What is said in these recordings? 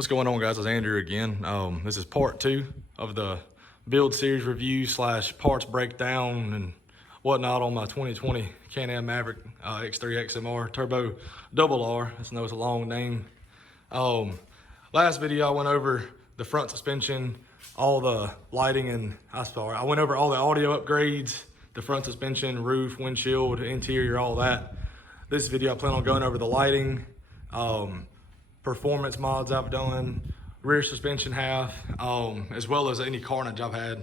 What's going on, guys? It's Andrew again. This is part 2 of the build series review / parts breakdown and whatnot on my 2020 Can-Am Maverick X3 XMR Turbo Double R. I know it's a long name. Last video I went over the front suspension, all the lighting, and I went over all the audio upgrades, the front suspension, roof, windshield, interior, all that. This video I plan on going over the lighting, performance mods I've done, rear suspension half, as well as any Carnage I've had.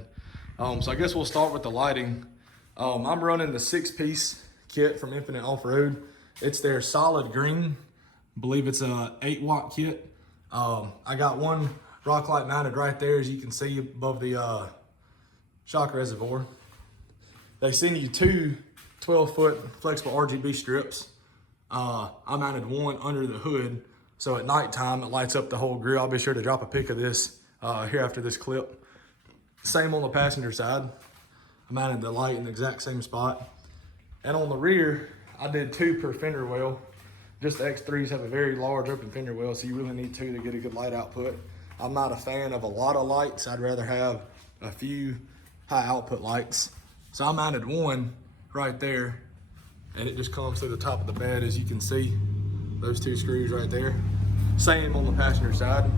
So I guess we'll start with the lighting. I'm running the 6-piece kit from Infinite Off-Road. It's their solid green. I believe it's a 8-watt kit. I got one rock light mounted right there, as you can see above the shock reservoir. They send you 2 12-foot flexible RGB strips. I mounted one under the hood, so at nighttime it lights up the whole grill. I'll be sure to drop a pic of this here after this clip. Same on the passenger side. I mounted the light in the exact same spot. And on the rear, I did 2 per fender well. Just the X3s have a very large open fender well, so you really need 2 to get a good light output. I'm not a fan of a lot of lights. I'd rather have a few high output lights. So I mounted one right there, and it just comes through the top of the bed, as you can see. Those 2 screws right there. Same on the passenger side.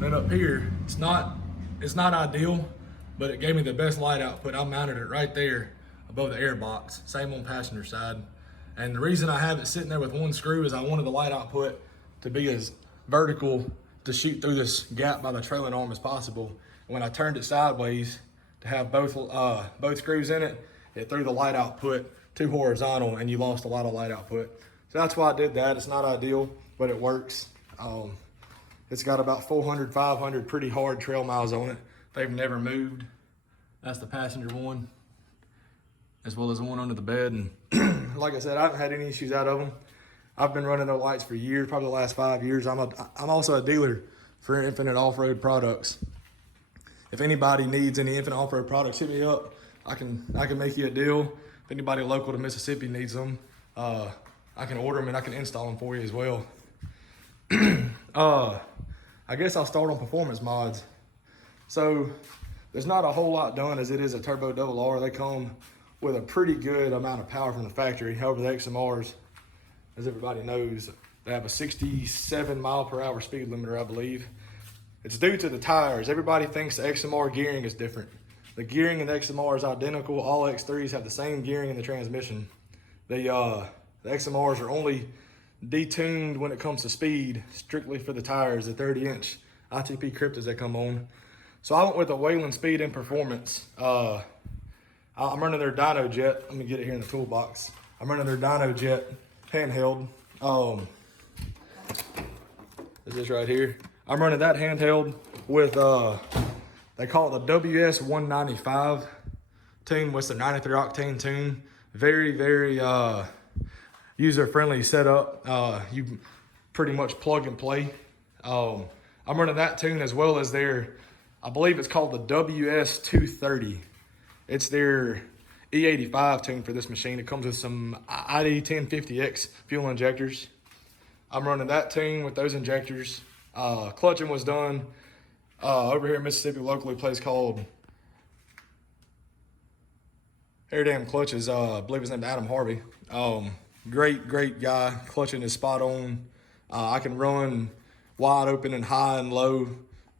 Then up here, it's not ideal, but it gave me the best light output. I mounted it right there above the air box. Same on passenger side. And the reason I have it sitting there with 1 screw is I wanted the light output to be as vertical to shoot through this gap by the trailing arm as possible. And when I turned it sideways to have both screws in it, it threw the light output too horizontal, and you lost a lot of light output. So that's why I did that. It's not ideal, but it works. It's got about 400, 500 pretty hard trail miles on it. They've never moved. That's the passenger one, as well as the one under the bed. And like I said, I haven't had any issues out of them. I've been running their lights for years, probably the last 5 years. I'm also a dealer for Infinite Off-Road products. If anybody needs any Infinite Off-Road products, hit me up. I can make you a deal. If anybody local to Mississippi needs them, I can order them and I can install them for you as well. I guess I'll start on performance mods. So there's not a whole lot done, as it is a Turbo Double R. They come with a pretty good amount of power from the factory. However, the XMRs, as everybody knows, they have a 67 mile per hour speed limiter, I believe. It's due to the tires. Everybody thinks the XMR gearing is different. The gearing in the XMR is identical. All X3s have the same gearing in the transmission. The XMRs are only detuned when it comes to speed, strictly for the tires, the 30-inch ITP Cryptas that come on. So I went with a Wayland Speed and Performance. I'm running their Dyno Jet. Let me get it here in the toolbox. I'm running their Dyno Jet handheld. Is this right here? I'm running that handheld with, they call it the WS 195 tune, with the 93 octane tune. Very, very user-friendly setup. You pretty much plug and play. I'm running that tune, as well as their, I believe it's called the WS 230. It's their E85 tune for this machine. It comes with some ID 1050X fuel injectors. I'm running that tune with those injectors. Clutching was done over here in Mississippi, locally, a place called Air Dam Clutches. I believe his name is Adam Harvey. Great guy. Clutching is spot on. I can run wide open and high and low,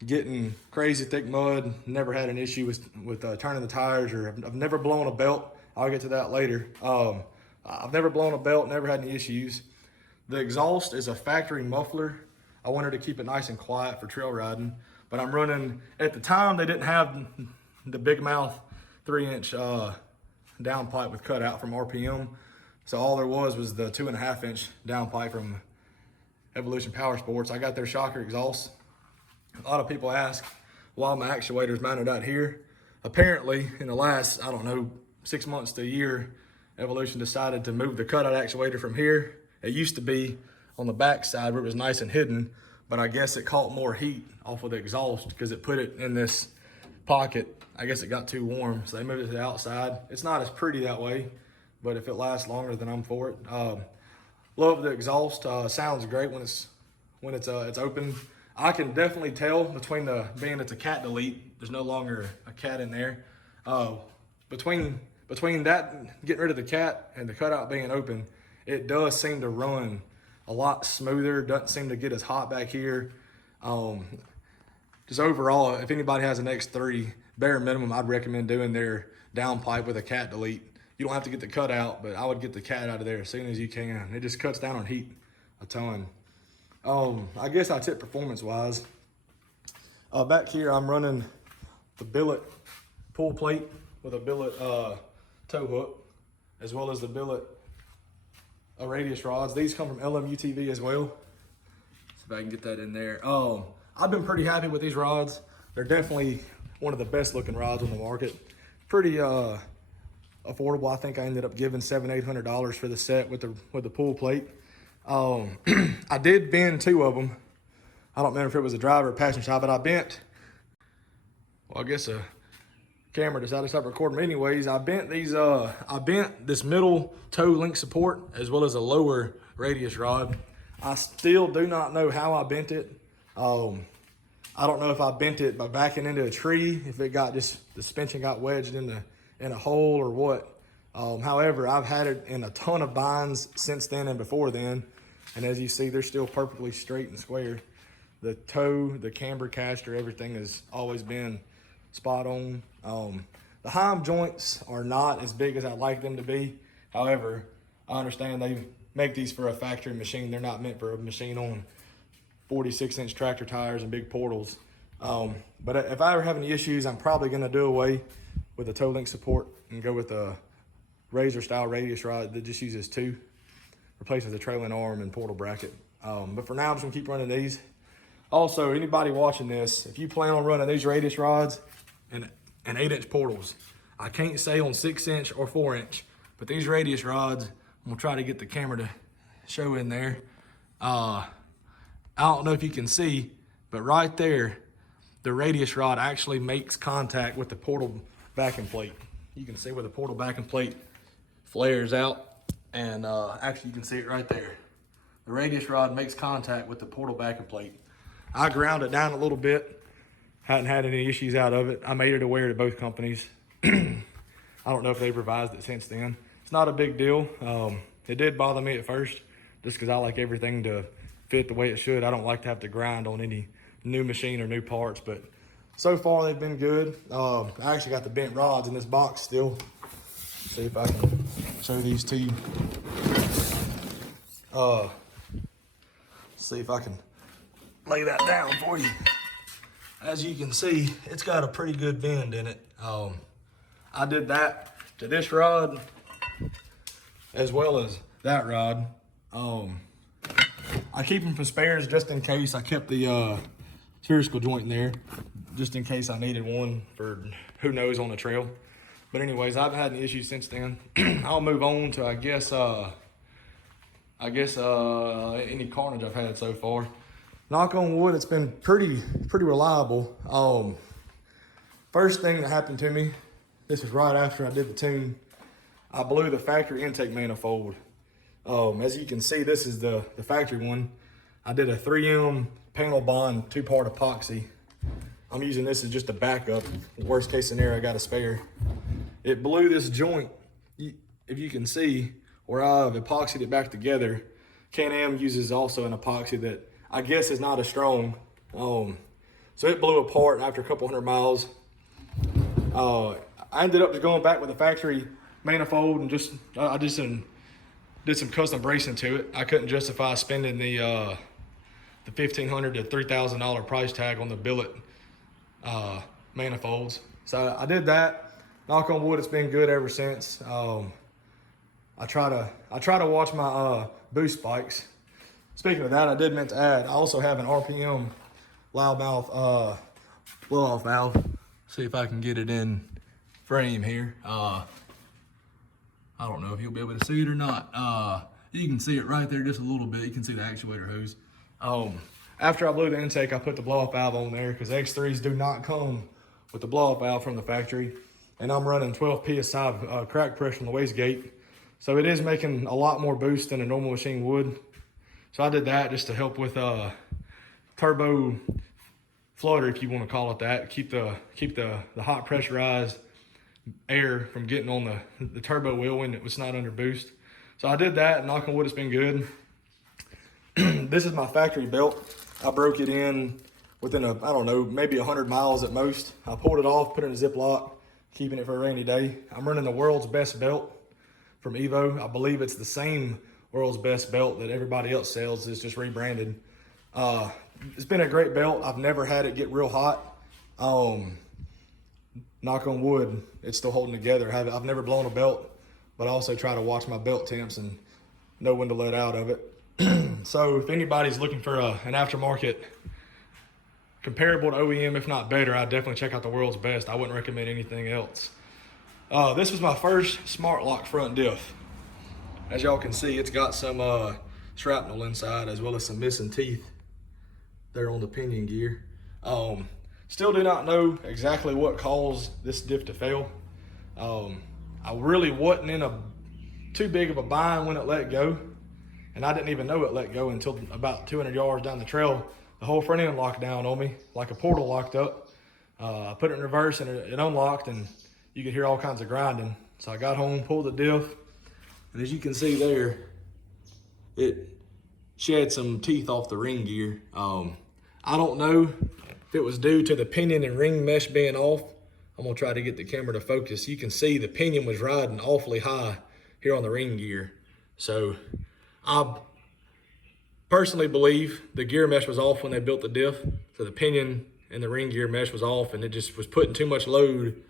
getting crazy thick mud. Never had an issue with turning the tires, or I've never blown a belt. I'll get to that later. I've never blown a belt, never had any issues. The exhaust is a factory muffler. I wanted to keep it nice and quiet for trail riding, but I'm running, at the time they didn't have the big mouth 3-inch downpipe with cutout from RPM. So all there was the 2.5-inch downpipe from Evolution Power Sports. I got their shocker exhaust. A lot of people ask why my actuator's mounted out here. Apparently, in the last, I don't know, 6 months to a year, Evolution decided to move the cutout actuator from here. It used to be on the back side where it was nice and hidden, but I guess it caught more heat off of the exhaust because it put it in this pocket. I guess it got too warm, so they moved it to the outside. It's not as pretty that way, but if it lasts longer, then I'm for it. Love the exhaust. Sounds great when it's open. I can definitely tell between being it's a cat delete, there's no longer a cat in there. Between that, getting rid of the cat and the cutout being open, it does seem to run a lot smoother, doesn't seem to get as hot back here. Just overall, if anybody has an X3, bare minimum, I'd recommend doing their downpipe with a cat delete. You don't have to get the cutout, but I would get the cat out of there as soon as you can. It just cuts down on heat a ton. I guess I tip performance-wise. Back here, I'm running the billet pull plate with a billet tow hook, as well as the billet radius rods. These come from LMUTV as well. See if I can get that in there. I've been pretty happy with these rods. They're definitely one of the best looking rods on the market. Pretty affordable. I think I ended up giving $700-800 for the set with the pull plate. I did bend 2 of them. I don't remember if it was a driver or passenger side, but I bent. Well, I guess a camera decided to stop recording. But anyways, I bent these. I bent this middle toe link support as well as a lower radius rod. I still do not know how I bent it. I don't know if I bent it by backing into a tree, if it got just the suspension got wedged in a hole or what. However, I've had it in a ton of binds since then and before then, and as you see, they're still perfectly straight and square. The toe, the camber caster, everything has always been spot on. The Heim joints are not as big as I'd like them to be. However, I understand they make these for a factory machine. They're not meant for a machine on 46-inch tractor tires and big portals. But if I ever have any issues, I'm probably gonna do away with the toe link support and go with a razor style radius rod that just uses 2, replaces the trailing arm and portal bracket. But for now, I'm just gonna keep running these. Also, anybody watching this, if you plan on running these radius rods and 8-inch portals, I can't say on 6-inch or 4-inch, but these radius rods, I'm gonna try to get the camera to show in there. I don't know if you can see, but right there, the radius rod actually makes contact with the portal backing plate. You can see where the portal backing plate flares out, and actually you can see it right there. The radius rod makes contact with the portal backing plate. I ground it down a little bit, hadn't had any issues out of it. I made it aware to both companies. I don't know if they've revised it since then. It's not a big deal. It did bother me at first, just because I like everything to fit the way it should. I don't like to have to grind on any new machine or new parts, but so far they've been good. I actually got the bent rods in this box still. See if I can show these to you. See if I can lay that down for you. As you can see, it's got a pretty good bend in it. I did that to this rod as well as that rod. I keep them for spares just in case. I kept the spherical joint in there just in case I needed one for who knows on the trail. But anyways, I haven't had any issues since then. I'll move on to I guess any Carnage I've had so far. Knock on wood, it's been pretty reliable. First thing that happened to me, this was right after I did the tune. I blew the factory intake manifold. As you can see, this is the factory one. I did a 3M panel bond 2-part epoxy. I'm using this as just a backup. Worst case scenario, I got a spare. It blew this joint, if you can see, where I've epoxied it back together. Can-Am uses also an epoxy that I guess is not as strong. So it blew apart after a couple hundred miles. I ended up just going back with the factory manifold and I just did some custom bracing to it. I couldn't justify spending the $1,500 to $3,000 price tag on the billet manifolds. So I did that. Knock on wood, it's been good ever since. I try to watch my boost spikes. Speaking of that, I did meant to add, I also have an RPM loudmouth blow-off valve. See if I can get it in frame here. I don't know if you'll be able to see it or not. You can see it right there just a little bit. You can see the actuator hose. After I blew the intake, I put the blow-off valve on there because X3s do not come with the blow-off valve from the factory. And I'm running 12 PSI crack pressure on the wastegate. So it is making a lot more boost than a normal machine would. So I did that just to help with turbo flutter, if you want to call it that, keep the hot pressurized air from getting on the turbo wheel when it was not under boost. So I did that, and knock on wood, it's been good. This is my factory belt. I broke it in within I don't know, maybe 100 miles at most. I pulled it off, put it in a Ziploc, keeping it for a rainy day. I'm running the world's best belt from Evo. I believe it's the same world's best belt that everybody else sells. It's just rebranded. It's been a great belt. I've never had it get real hot. Knock on wood, it's still holding together. I've never blown a belt, but I also try to watch my belt temps and know when to let out of it. So if anybody's looking for an aftermarket comparable to OEM, if not better, I'd definitely check out the world's best. I wouldn't recommend anything else. This was my first smart lock front diff. As y'all can see, it's got some shrapnel inside, as well as some missing teeth there on the pinion gear. Still do not know exactly what caused this diff to fail. I really wasn't in too big of a bind when it let go, and I didn't even know it let go until about 200 yards down the trail. The whole front end locked down on me, like a portal locked up. I put it in reverse and it unlocked, and you could hear all kinds of grinding. So I got home, pulled the diff, and as you can see there, it shed some teeth off the ring gear. I don't know if it was due to the pinion and ring mesh being off. I'm gonna try to get the camera to focus. You can see the pinion was riding awfully high here on the ring gear. So I personally believe the gear mesh was off when they built the diff. So the pinion and the ring gear mesh was off, and it just was putting too much load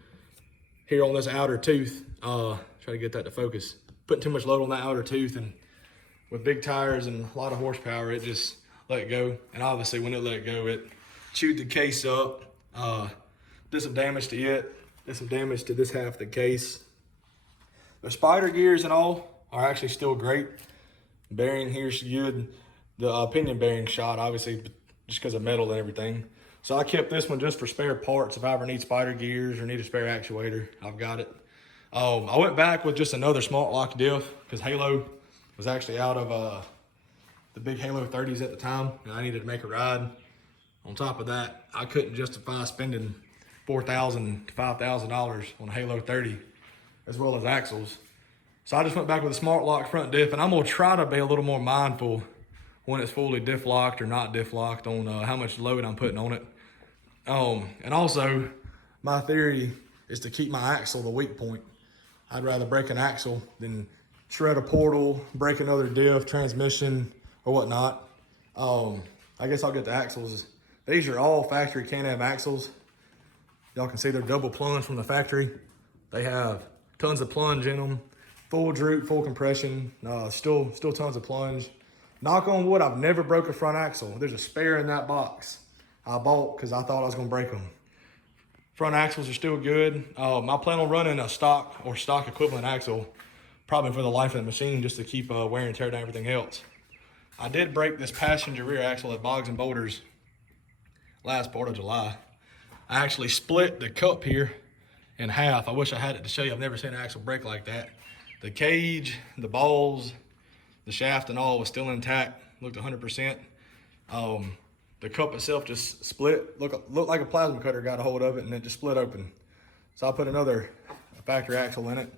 here on this outer tooth. Try to get that to focus. Putting too much load on that outer tooth, and with big tires and a lot of horsepower, it just let go. And obviously when it let go, it chewed the case up, did some damage to it, did some damage to this half of the case. The spider gears and all are actually still great. Bearing here's good. The pinion bearing shot, obviously, just because of metal and everything. So I kept this one just for spare parts. If I ever need spider gears or need a spare actuator, I've got it. I went back with just another smart lock diff because Halo was actually out of the big Halo 30s at the time, and I needed to make a ride. On top of that, I couldn't justify spending $4,000 to $5,000 on a Halo 30, as well as axles. So I just went back with a smart lock front diff, and I'm gonna try to be a little more mindful when it's fully diff locked or not diff locked on how much load I'm putting on it. And also, my theory is to keep my axle the weak point. I'd rather break an axle than shred a portal, break another diff, transmission, or whatnot. I guess I'll get the axles. These are all factory Can-Am axles. Y'all can see they're double plunge from the factory. They have tons of plunge in them, full droop, full compression, still tons of plunge. Knock on wood, I've never broke a front axle. There's a spare in that box I bought because I thought I was gonna break them. Front axles are still good. I plan on running a stock or stock equivalent axle, probably for the life of the machine, just to keep wear and tear down everything else. I did break this passenger rear axle at Boggs and Boulders last part of July. I actually split the cup here in half. I wish I had it to show you. I've never seen an axle break like that. The cage, the balls, the shaft and all was still intact, looked 100%. The cup itself just split, looked like a plasma cutter got a hold of it, and it just split open. So I put another factory axle in it.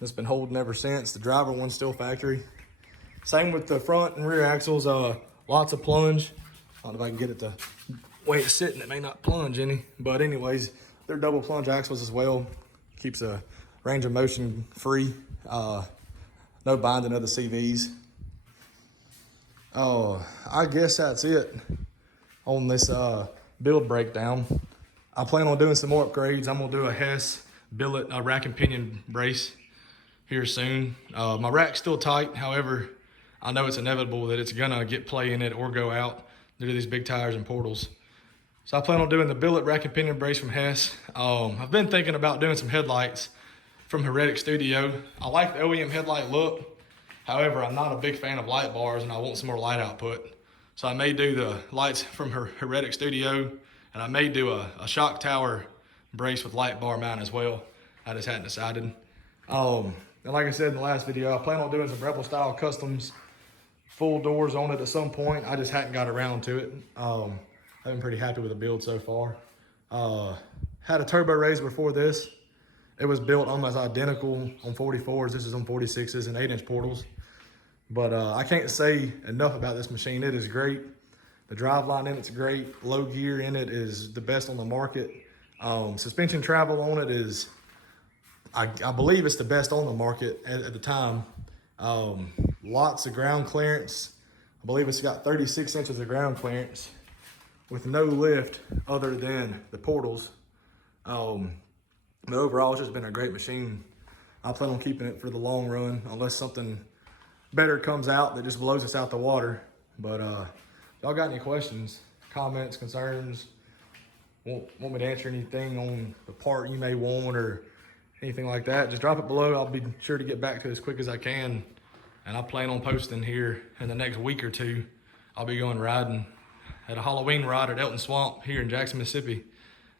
It's been holding ever since. The driver one's still factory. Same with the front and rear axles, lots of plunge. I don't know if I can get it the way it's sitting, it may not plunge any, but anyways, they're double plunge axles as well. Keeps the range of motion free. No binding of the CVs. I guess that's it on this build breakdown. I plan on doing some more upgrades. I'm gonna do a Hess billet rack and pinion brace here soon. My rack's still tight, however, I know it's inevitable that it's gonna get play in it or go out due to these big tires and portals. So I plan on doing the billet rack and pinion brace from Hess. I've been thinking about doing some headlights from Heretic Studio. I like the OEM headlight look. However, I'm not a big fan of light bars and I want some more light output. So I may do the lights from Heretic Studio, and I may do a shock tower brace with light bar mount as well. I just hadn't decided. And like I said in the last video, I plan on doing some Rebel style customs full doors on it at some point. I just hadn't got around to it. I've been pretty happy with the build so far. Had a turbo raise before this. It was built almost identical on 44s. This is on 46s and 8-inch portals. But I can't say enough about this machine. It is great. The driveline in it's great. Low gear in it is the best on the market. Suspension travel on it is, I believe it's the best on the market at the time. Lots of ground clearance. I believe it's got 36 inches of ground clearance with no lift other than the portals. But overall, it's just been a great machine. I plan on keeping it for the long run unless something better comes out that just blows us out the water. But y'all got any questions, comments, concerns, want me to answer anything on the part you may want or anything like that, just drop it below. I'll be sure to get back to it as quick as I can. And I plan on posting here in the next week or two. I'll be going riding at a Halloween ride at Elton Swamp here in Jackson, Mississippi.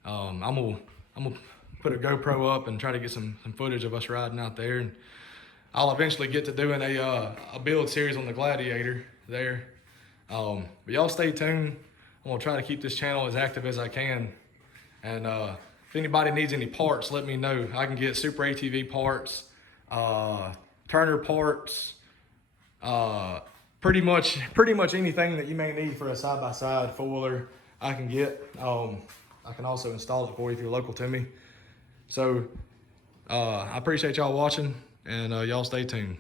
I'm gonna put a GoPro up and try to get some footage of us riding out there. And I'll eventually get to doing a build series on the Gladiator there. But y'all stay tuned. I'm gonna try to keep this channel as active as I can. And if anybody needs any parts, let me know. I can get Super ATV parts, Turner parts, pretty much anything that you may need for a side-by-side four-wheeler I can get. I can also install it for you if you're local to me. So I appreciate y'all watching, and y'all stay tuned.